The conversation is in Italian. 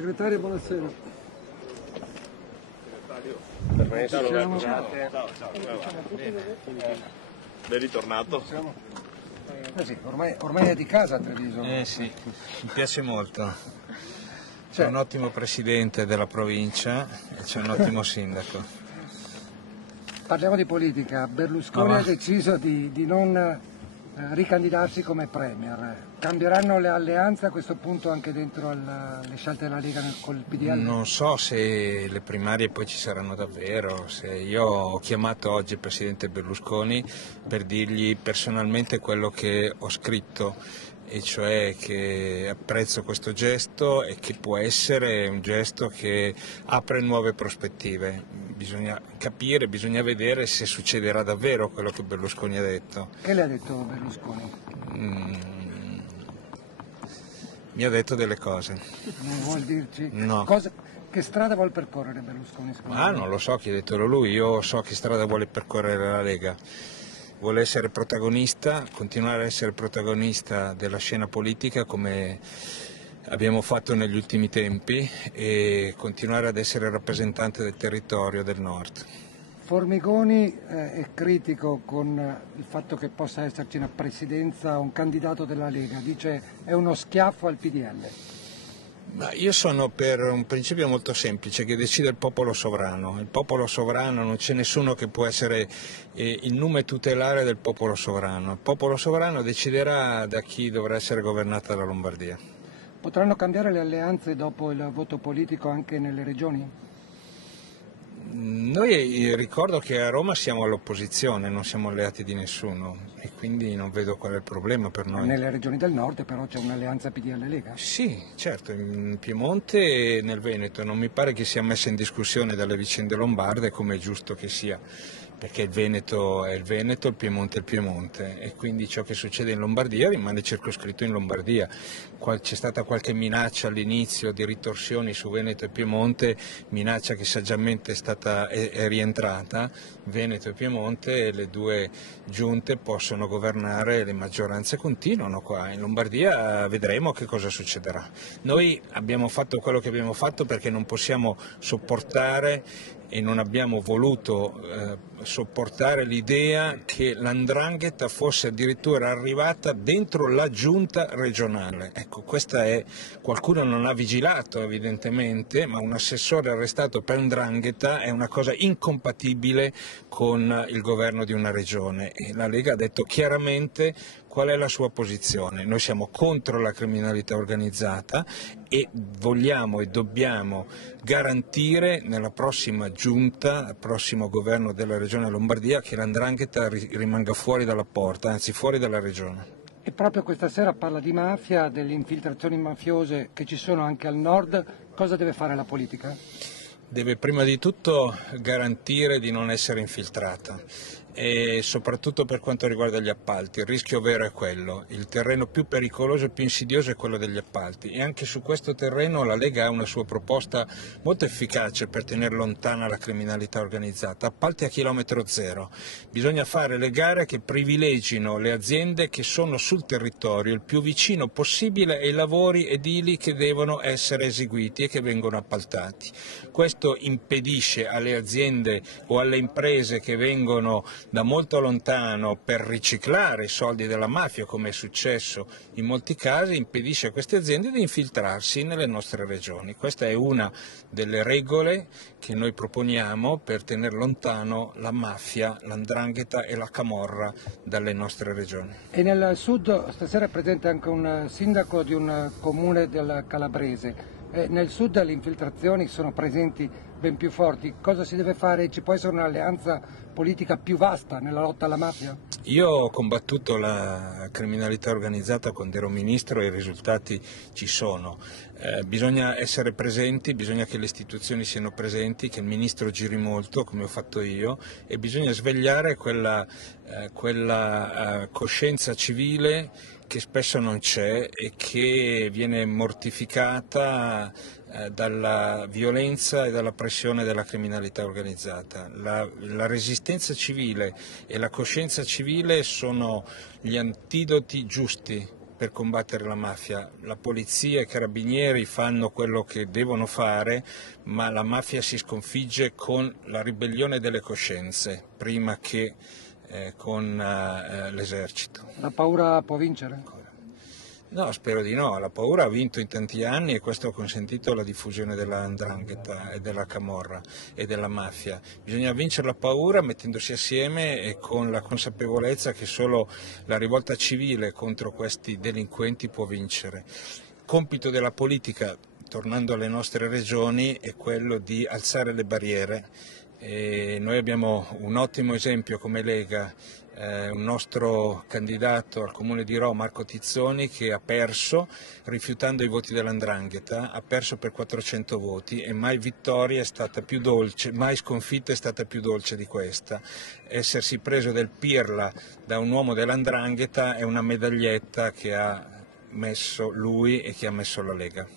Segretario, buonasera. Permesso, scusate. Ciao. Ben ritornato. Sì, ormai è di casa a Treviso. Sì, mi piace molto. C'è un ottimo presidente della provincia e c'è un ottimo sindaco. Parliamo di politica. Berlusconi ha deciso di non ricandidarsi come premier. Cambieranno le alleanze a questo punto anche dentro le scelte della Lega col PDL? Non so se le primarie poi ci saranno davvero. Io ho chiamato oggi il presidente Berlusconi per dirgli personalmente quello che ho scritto, e cioè che apprezzo questo gesto e che può essere un gesto che apre nuove prospettive. Bisogna capire, bisogna vedere se succederà davvero quello che Berlusconi ha detto. Che le ha detto Berlusconi? Mi ha detto delle cose. Non vuol dirci? No. Che strada vuol percorrere Berlusconi? Non lo so, chiedetelo lui, io so che strada vuole percorrere la Lega. Vuole essere protagonista, continuare a essere protagonista della scena politica come abbiamo fatto negli ultimi tempi e continuare ad essere rappresentante del territorio del Nord. Formigoni è critico con il fatto che possa esserci una presidenza, un candidato della Lega, dice è uno schiaffo al PDL. Ma io sono per un principio molto semplice, che decide il popolo sovrano. Il popolo sovrano, non c'è nessuno che può essere il nume tutelare del popolo sovrano. Il popolo sovrano deciderà da chi dovrà essere governata la Lombardia. Potranno cambiare le alleanze dopo il voto politico anche nelle regioni? Noi ricordo che a Roma siamo all'opposizione, non siamo alleati di nessuno e quindi non vedo qual è il problema per noi. Nelle regioni del nord però c'è un'alleanza PDL-Lega? Sì, certo, in Piemonte e nel Veneto. Non mi pare che sia messa in discussione dalle vicende lombarde, come è giusto che sia, perché il Veneto è il Veneto, il Piemonte è il Piemonte e quindi ciò che succede in Lombardia rimane circoscritto in Lombardia. C'è stata qualche minaccia all'inizio di ritorsioni su Veneto e Piemonte, minaccia che saggiamente è rientrata. Veneto e Piemonte, le due giunte possono governare, le maggioranze continuano qua. In Lombardia vedremo che cosa succederà. Noi abbiamo fatto quello che abbiamo fatto perché non possiamo sopportare e non abbiamo voluto sopportare l'idea che l''ndrangheta fosse addirittura arrivata dentro la giunta regionale. Ecco, qualcuno non ha vigilato evidentemente, ma un assessore arrestato per 'ndrangheta è una cosa incompatibile con il governo di una regione e la Lega ha detto chiaramente qual è la sua posizione. Noi siamo contro la criminalità organizzata e vogliamo e dobbiamo garantire nella prossima giunta, al prossimo governo della Regione Lombardia, che l''ndrangheta rimanga fuori dalla porta, anzi fuori dalla Regione. E proprio questa sera parla di mafia, delle infiltrazioni mafiose che ci sono anche al nord. Cosa deve fare la politica? Deve prima di tutto garantire di non essere infiltrata e soprattutto per quanto riguarda gli appalti. Il rischio vero è quello, il terreno più pericoloso e più insidioso è quello degli appalti e anche su questo terreno la Lega ha una sua proposta molto efficace per tenere lontana la criminalità organizzata. Appalti a chilometro zero, bisogna fare le gare che privilegino le aziende che sono sul territorio il più vicino possibile ai lavori edili che devono essere eseguiti e che vengono appaltati. Questo impedisce alle aziende o alle imprese che vengono da molto lontano per riciclare i soldi della mafia, come è successo in molti casi, impedisce a queste aziende di infiltrarsi nelle nostre regioni. Questa è una delle regole che noi proponiamo per tenere lontano la mafia, l''ndrangheta e la camorra dalle nostre regioni. E nel sud stasera è presente anche un sindaco di un comune del Calabrese. Nel sud le infiltrazioni sono presenti ben più forti. Cosa si deve fare? Ci può essere un'alleanza politica più vasta nella lotta alla mafia? Io ho combattuto la criminalità organizzata quando ero ministro e i risultati ci sono. Bisogna essere presenti, bisogna che le istituzioni siano presenti, che il ministro giri molto come ho fatto io e bisogna svegliare quella coscienza civile che spesso non c'è e che viene mortificata dalla violenza e dalla pressione della criminalità organizzata. La resistenza civile e la coscienza civile sono gli antidoti giusti per combattere la mafia. La polizia e i carabinieri fanno quello che devono fare, ma la mafia si sconfigge con la ribellione delle coscienze, prima che con l'esercito. La paura può vincere? No, spero di no. La paura ha vinto in tanti anni e questo ha consentito la diffusione della 'ndrangheta e della camorra e della mafia. Bisogna vincere la paura mettendosi assieme e con la consapevolezza che solo la rivolta civile contro questi delinquenti può vincere. Compito della politica, tornando alle nostre regioni, è quello di alzare le barriere. E noi abbiamo un ottimo esempio come Lega, un nostro candidato al comune di Rho, Marco Tizzoni, che ha perso rifiutando i voti della 'ndrangheta, ha perso per 400 voti e mai vittoria è stata più dolce, mai sconfitta è stata più dolce di questa. Essersi preso del pirla da un uomo della 'ndrangheta è una medaglietta che ha messo lui e che ha messo la Lega.